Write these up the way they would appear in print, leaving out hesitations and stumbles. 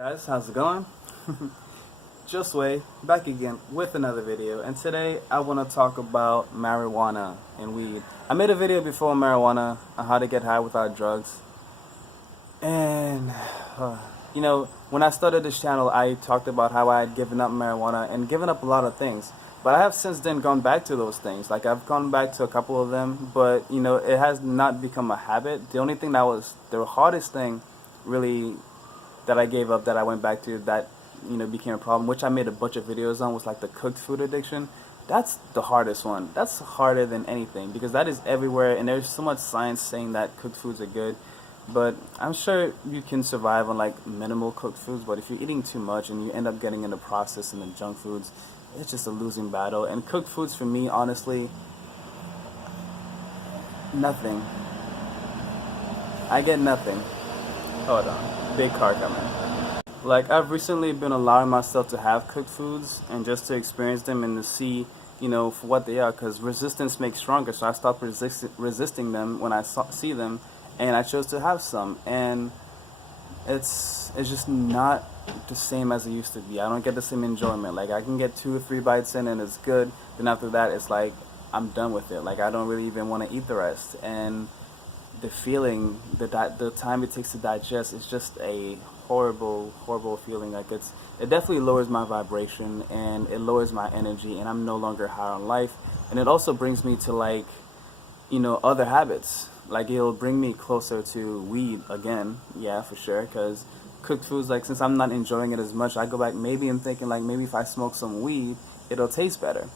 Guys, how's it going? Just Way, back again with another video, and today I want to talk about marijuana and weed. I made a video before on marijuana, on how to get high without drugs, and when I started this channel I talked about how I had given up marijuana and given up a lot of things, but I have since then gone back to those things. Like, I've gone back to a couple of them, but it has not become a habit. The only thing that was the hardest thing really that I gave up, that I went back to, that became a problem, which I made a bunch of videos on, was like the cooked food addiction. That's the hardest one. That's harder than anything, because that is everywhere, and there's so much science saying that cooked foods are good. But I'm sure you can survive on like minimal cooked foods, but if you're eating too much and you end up getting into processed and the junk foods, it's just a losing battle. And cooked foods for me, honestly, nothing. I get nothing. Hold on, big car coming. Like, I've recently been allowing myself to have cooked foods and just to experience them and to see, for what they are, because resistance makes stronger. So I stopped resisting them when I see them, and I chose to have some, and it's just not the same as it used to be. I don't get the same enjoyment. Like, I can get 2 or 3 bites in and it's good, then after that it's like I'm done with it. Like, I don't really even want to eat the rest, and the feeling, the time it takes to digest, is just a horrible feeling. Like, it definitely lowers my vibration and it lowers my energy, and I'm no longer high on life. And it also brings me to, like, other habits. Like, it'll bring me closer to weed again, yeah, for sure, because cooked foods, like, since I'm not enjoying it as much, I go back maybe and thinking, like, maybe if I smoke some weed it'll taste better,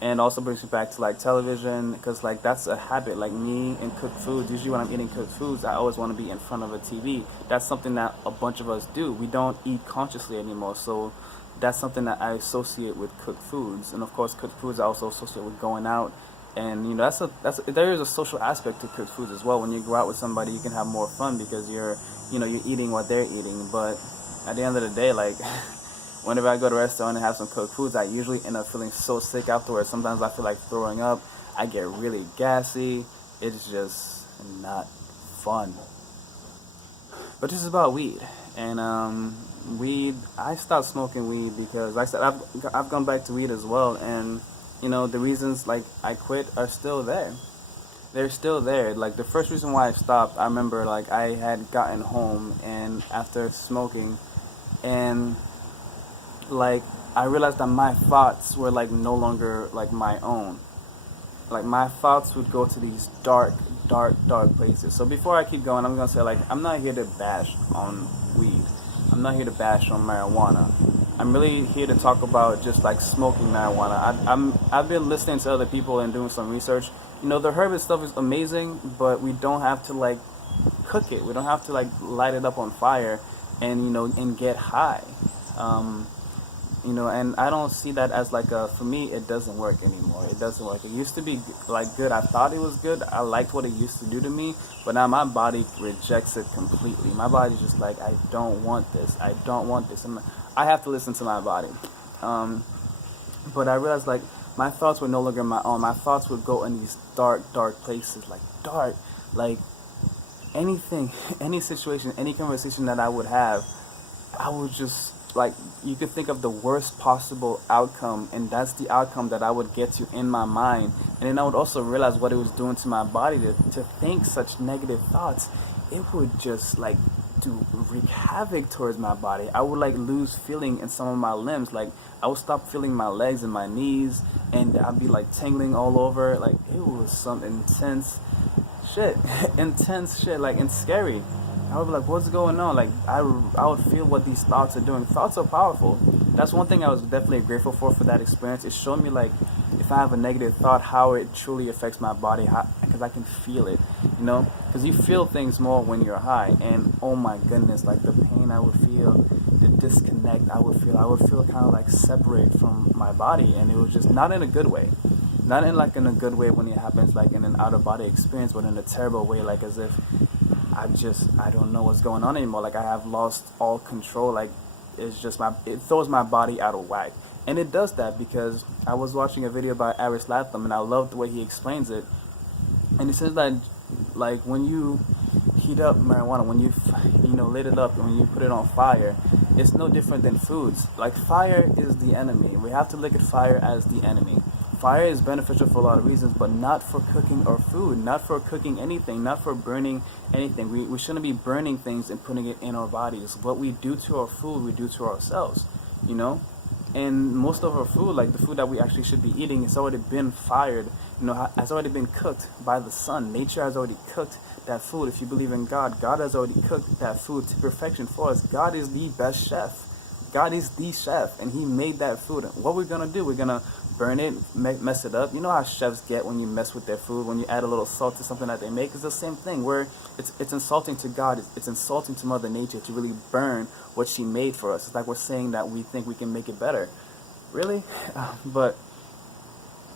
and also brings me back to like television, because like that's a habit. Like, me and cooked foods, usually when I'm eating cooked foods I always want to be in front of a TV. That's something that a bunch of us do. We don't eat consciously anymore, so that's something that I associate with cooked foods. And of course, cooked foods I also associate with going out, and there is a social aspect to cooked foods as well. When you go out with somebody, you can have more fun because you're eating what they're eating. But at the end of the day, like, whenever I go to a restaurant and have some cooked foods, I usually end up feeling so sick afterwards. Sometimes I feel like throwing up. I get really gassy. It's just not fun. But this is about weed. And weed, I stopped smoking weed because, like I said, I've gone back to weed as well. And, the reasons, like, I quit are still there. They're still there. Like, the first reason why I stopped, I remember, like, I had gotten home and after smoking, and like, I realized that my thoughts were like no longer like my own. Like, my thoughts would go to these dark places. So before I keep going, I'm gonna say, like, I'm not here to bash on weed. I'm not here to bash on marijuana. I'm really here to talk about just like smoking marijuana. I've been listening to other people and doing some research. The herb stuff is amazing, but we don't have to like cook it. We don't have to like light it up on fire and and get high. And I don't see that as like for me, it doesn't work anymore. It doesn't work. It used to be like good. I thought it was good. I liked what it used to do to me, but now my body rejects it completely. My body's just like, I don't want this. I don't want this. And I have to listen to my body. But I realized, like, my thoughts were no longer my own. My thoughts would go in these dark places, like anything, any situation, any conversation that I would have, I would just, like, you could think of the worst possible outcome, and that's the outcome that I would get to in my mind. And then I would also realize what it was doing to my body to think such negative thoughts. It would just like to wreak havoc towards my body. I would like lose feeling in some of my limbs. Like, I would stop feeling my legs and my knees, and I'd be like tingling all over. Like, it was some intense shit, like, and scary. I would be like, what's going on? Like, I would feel what these thoughts are doing. Thoughts are powerful. That's one thing I was definitely grateful for that experience. It showed me, like, if I have a negative thought, how it truly affects my body, because I can feel it, because you feel things more when you're high. And oh my goodness, like, the pain I would feel, the disconnect I would feel kind of like separate from my body. And it was just not in a good way. Not in like in a good way when it happens like in an out-of-body experience, but in a terrible way, like as if I don't know what's going on anymore. Like, I have lost all control. Like, it throws my body out of whack. And it does that because I was watching a video by Aris Latham, and I love the way he explains it. And he says that, like, when you heat up marijuana, when you lit it up, when you put it on fire, it's no different than foods. Like, fire is the enemy. We have to look at fire as the enemy. Fire is beneficial for a lot of reasons, but not for cooking our food, not for cooking anything, not for burning anything. We shouldn't be burning things and putting it in our bodies. What we do to our food, we do to ourselves, you know? And most of our food, like the food that we actually should be eating, it's already been fired, has already been cooked by the sun. Nature has already cooked that food. If you believe in God, God has already cooked that food to perfection for us. God is the best chef. God is the chef, and He made that food. What we're gonna do? We're gonna burn it, mess it up. You know how chefs get when you mess with their food, when you add a little salt to something that they make. It's the same thing. Where it's insulting to God. It's insulting to Mother Nature to really burn what she made for us. It's like we're saying that we think we can make it better. Really? But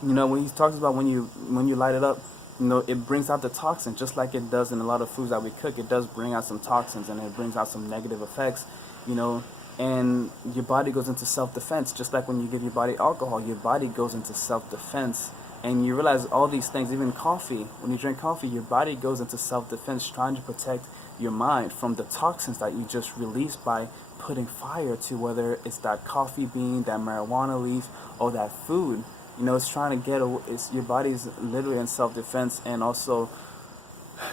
when He talks about when you light it up, it brings out the toxin, just like it does in a lot of foods that we cook. It does bring out some toxins, and it brings out some negative effects, and your body goes into self-defense. Just like when you give your body alcohol, your body goes into self-defense. And you realize all these things, even coffee, when you drink coffee, your body goes into self-defense, trying to protect your mind from the toxins that you just released by putting fire to, whether it's that coffee bean, that marijuana leaf, or that food. It's trying to get your body's literally in self-defense. And also,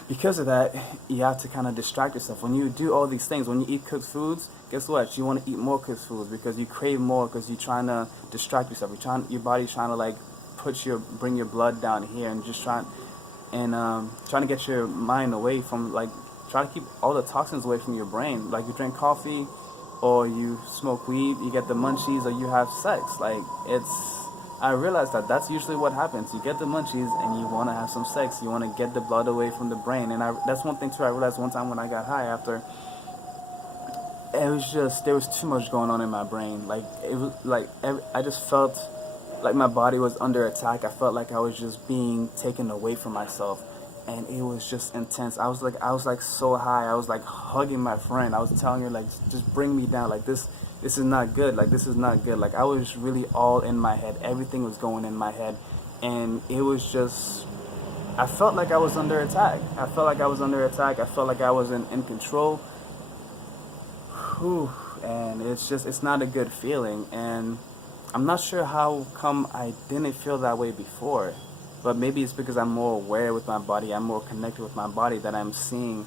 because of that, you have to kind of distract yourself. When you do all these things, when you eat cooked foods, guess what? You want to eat more cooked foods because you crave more, because you're trying to distract yourself. Your body's trying to like bring your blood down here, and just trying to get your mind away from, like, try to keep all the toxins away from your brain. Like, you drink coffee or you smoke weed, you get the munchies, or you have sex. Like, I realized that that's usually what happens. You get the munchies and you want to have some sex. You want to get the blood away from the brain. And that's one thing too. I realized one time when I got high, after, it was just, there was too much going on in my brain. Like, it was like I just felt like my body was under attack. I felt like I was just being taken away from myself, and it was just intense. I was like so high. I was like hugging my friend. I was telling her, like, just bring me down. Like, this is not good. Like, this is not good. Like, I was really all in my head. Everything was going in my head, and it was just, I felt like I was under attack. I felt like I wasn't in control. Whew. And it's not a good feeling. And I'm not sure how come I didn't feel that way before, but maybe it's because I'm more aware with my body. I'm more connected with my body, that I'm seeing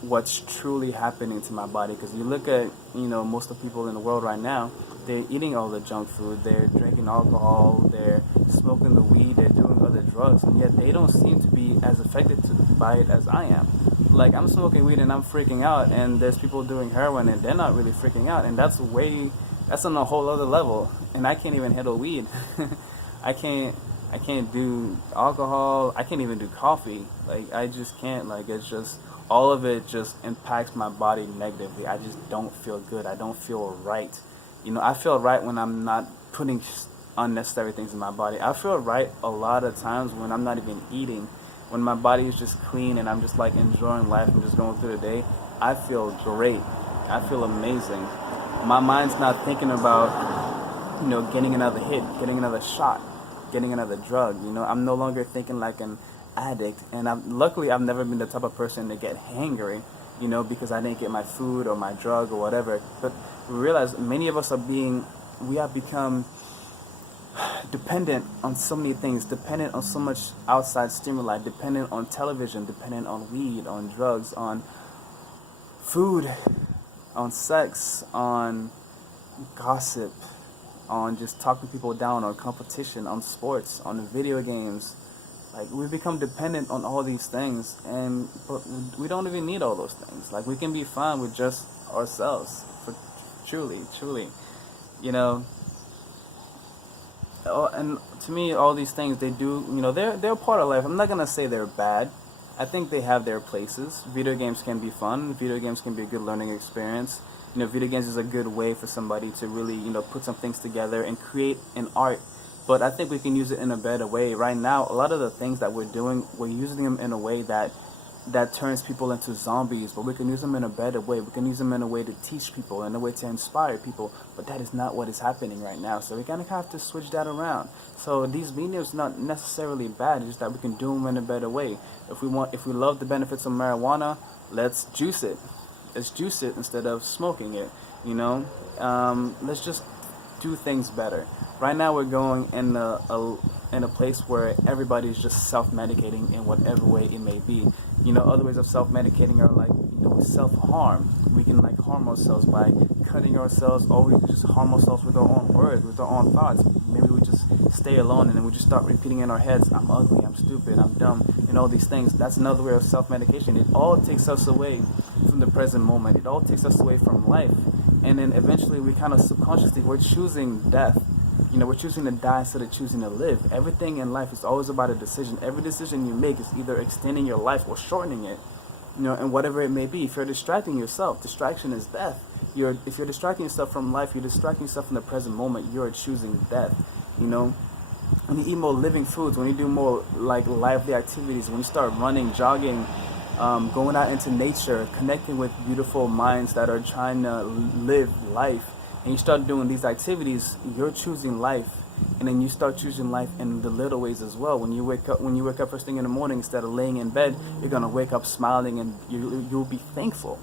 what's truly happening to my body. Because you look at, most of the people in the world right now, they're eating all the junk food, they're drinking alcohol, they're smoking the weed, they're doing other drugs, and yet they don't seem to be as affected by it as I am. Like, I'm smoking weed and I'm freaking out, and there's people doing heroin and they're not really freaking out, and that's on a whole other level. And I can't even handle weed. I can't do alcohol. I can't even do coffee. Like, I just can't. Like, it's just, all of it just impacts my body negatively. I just don't feel good. I don't feel right. I feel right when I'm not putting unnecessary things in my body. I feel right a lot of times when I'm not even eating, when my body is just clean and I'm just like enjoying life and just going through the day. I feel great. I feel amazing. My mind's not thinking about, getting another hit, getting another shot, getting another drug. I'm no longer thinking like an addict. And luckily I've never been the type of person to get hangry, because I didn't get my food or my drug or whatever. But we realize many of us we have become dependent on so many things, dependent on so much outside stimuli, dependent on television, dependent on weed, on drugs, on food, on sex, on gossip, on just talking people down, on competition, on sports, on video games. Like, we become dependent on all these things, but we don't even need all those things. Like, we can be fine with just ourselves, truly. Oh, and to me, all these things, they do, they're a part of life. I'm not gonna say they're bad. I think they have their places. Video games can be fun. Video games can be a good learning experience. Video games is a good way for somebody to really, put some things together and create an art. But I think we can use it in a better way. Right now, a lot of the things that we're doing, we're using them in a way that turns people into zombies. But we can use them in a better way. We can use them in a way to teach people, in a way to inspire people. But that is not what is happening right now. So we kind of have to switch that around. So these mediums are not necessarily bad. It's just that we can do them in a better way. If we love the benefits of marijuana, let's juice it. Let's juice it instead of smoking it. You know, let's just do things better. Right now, we're going in a place where everybody's just self-medicating in whatever way it may be. You know, other ways of self-medicating are like, self-harm. We can like harm ourselves by cutting ourselves, or we can just harm ourselves with our own words, with our own thoughts. Maybe we just stay alone and then we just start repeating in our heads, I'm ugly, I'm stupid, I'm dumb, and all these things. That's another way of self-medication. It all takes us away from the present moment. It all takes us away from life. And then eventually we kind of subconsciously, we're choosing death. We're choosing to die instead of choosing to live. Everything in life is always about a decision. Every decision you make is either extending your life or shortening it. And whatever it may be. If you're distracting yourself, distraction is death. If you're distracting yourself from life, you're distracting yourself from the present moment, you're choosing death. When you eat more living foods, when you do more like lively activities, when you start running, jogging, going out into nature, connecting with beautiful minds that are trying to live life, and you start doing these activities, you're choosing life. And then you start choosing life in the little ways as well. When you wake up first thing in the morning, instead of laying in bed, you're gonna wake up smiling, and you'll be thankful.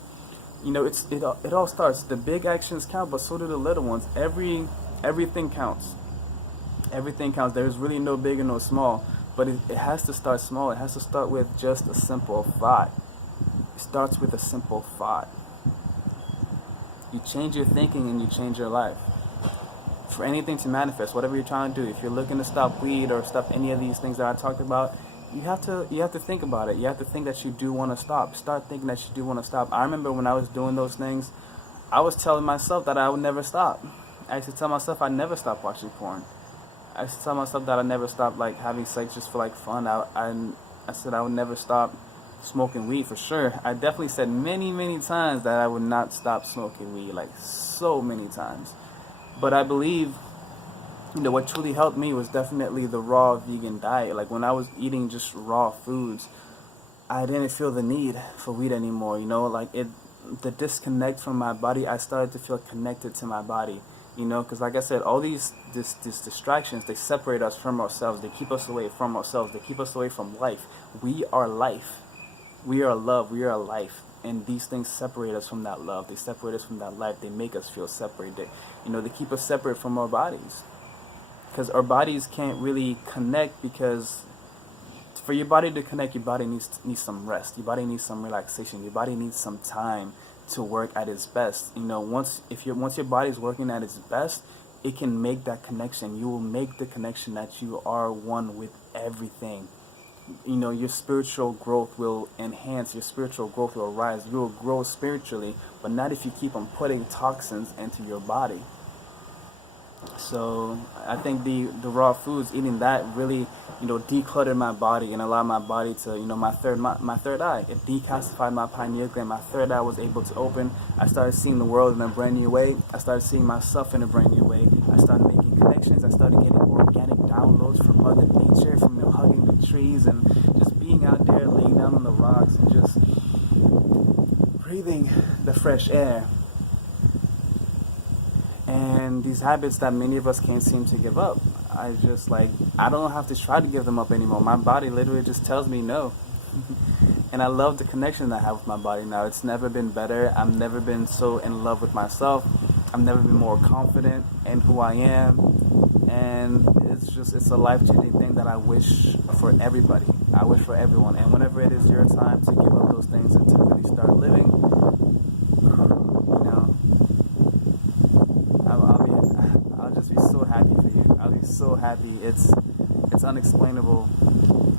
It all starts. The big actions count, but so do the little ones. Everything counts. Everything counts. There's really no big and no small, but it has to start small. It has to start with just a simple thought. It starts with a simple thought. You change your thinking and you change your life. For anything to manifest, whatever you're trying to do, if you're looking to stop weed or stop any of these things that I talked about, you have to think about it. You have to think that you do want to stop. Start thinking that you do want to stop. I remember when I was doing those things, I was telling myself that I would never stop. I used to tell myself I'd never stop watching porn. I used to tell myself that I'd never stop like having sex just for like fun. I said I would never stop smoking weed for sure. I definitely said many, many times that I would not stop smoking weed, like so many times. But I believe, what truly helped me was definitely the raw vegan diet. Like when I was eating just raw foods, I didn't feel the need for weed anymore. The disconnect from my body, I started to feel connected to my body. Because like I said, all these distractions, they separate us from ourselves. They keep us away from ourselves. They keep us away from life. We are life. We are love. We are life. And these things separate us from that love. They separate us from that life. They make us feel separated. They keep us separate from our bodies. Because our bodies can't really connect, because for your body to connect, your body needs some rest. Your body needs some relaxation. Your body needs some time to work at its best. Once your body is working at its best, it can make that connection. You will make the connection that you are one with everything. Your spiritual growth will enhance, your spiritual growth will rise, you will grow spiritually, but not if you keep on putting toxins into your body. So I think the raw foods, eating that really, decluttered my body and allowed my body to, my third eye. It decalcified my pineal gland. My third eye was able to open. I started seeing the world in a brand new way. I started seeing myself in a brand new way. I started making connections. I started getting organic downloads from Mother Nature, from hugging the trees and just being out there, laying down on the rocks and just breathing the fresh air. And these habits that many of us can't seem to give up, I don't have to try to give them up anymore. My body literally just tells me no. And I love the connection I have with my body now. It's never been better. I've never been so in love with myself. I've never been more confident in who I am. And it's a life-changing thing that I wish for everybody. I wish for everyone. And whenever it is your time to give up those things and to really start living, I'll just be so happy for you. I'll be so happy. It's unexplainable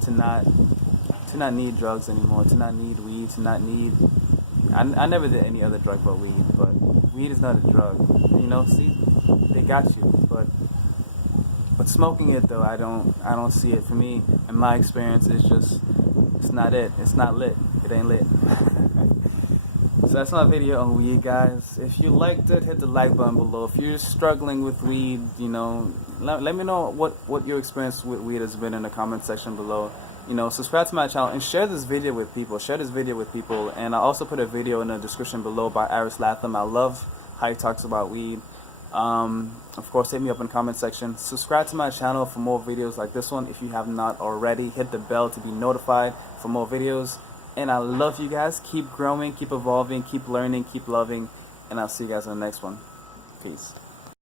to not need drugs anymore, to not need weed, to not need. I never did any other drug but weed, but weed is not a drug. See, they got you, but smoking it though, I don't see it. For me, in my experience, it's not it. It's not lit. It ain't lit. So that's my video on weed, guys. If you liked it, hit the like button below. If you're struggling with weed, let me know what your experience with weed has been in the comment section below. Subscribe to my channel and share this video with people. And I also put a video in the description below by Aris Latham. I love how he talks about weed. Of course, hit me up in the comment section. Subscribe to my channel for more videos like this one if you have not already. Hit the bell to be notified for more videos. And I love you guys. Keep growing, keep evolving, keep learning, keep loving. And I'll see you guys on the next one. Peace.